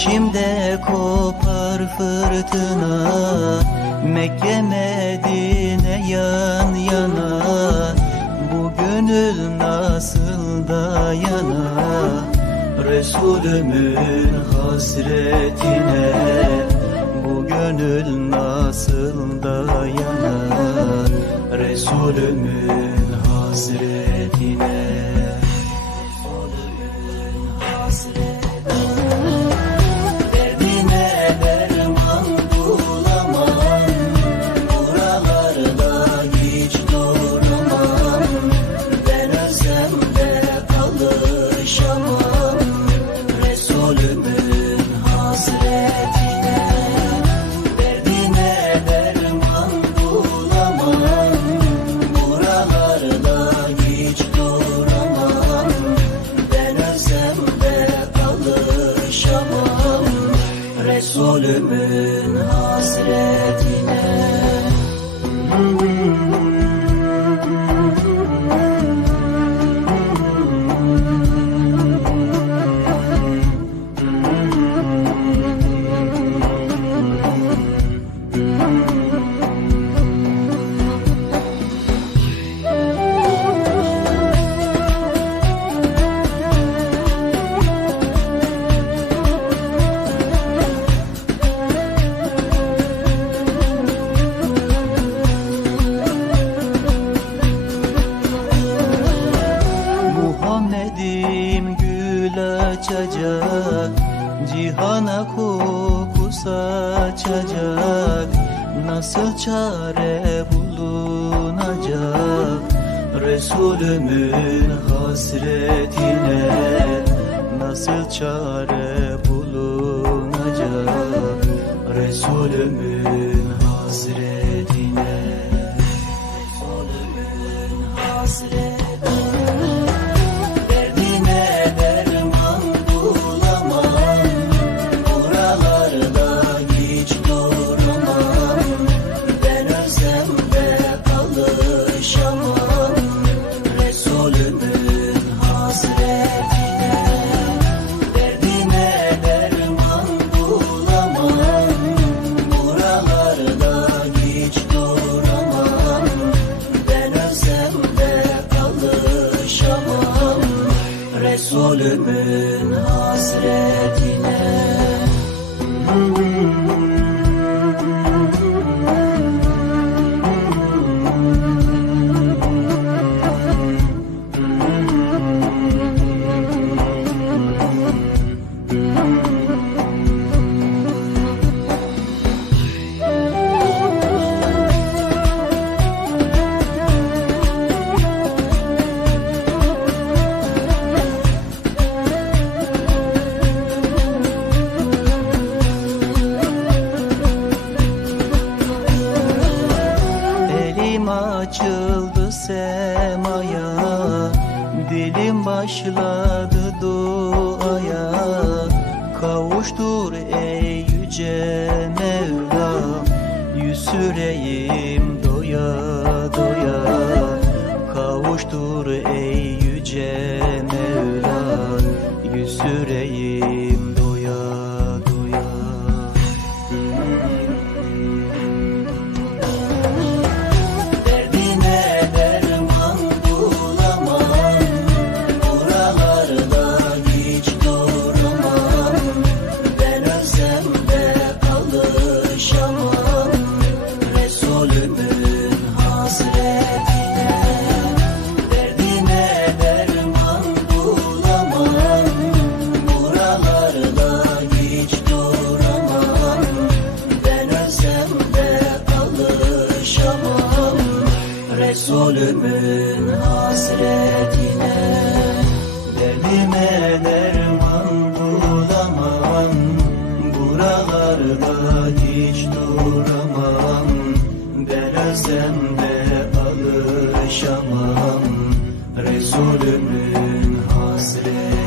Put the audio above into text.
İçimde kopar fırtına Mekke Medine yan yana. Bu gönül nasıl dayanar Resulümün hasretine. Bu gönül nasıl dayanar Resulümün hasretine Resulümün saçacak? Nasıl çare bulunacak? Resulümün hasretine Nasıl çare açıldı semaya. Dilim başladı duaya. Kavuştur ey yüce Mevla Yüz süreyim zulümün hasretine Derdime derman bulamam. Buralarda hiç duramam. Ben özlemle alışamam. Resulümün hasretine.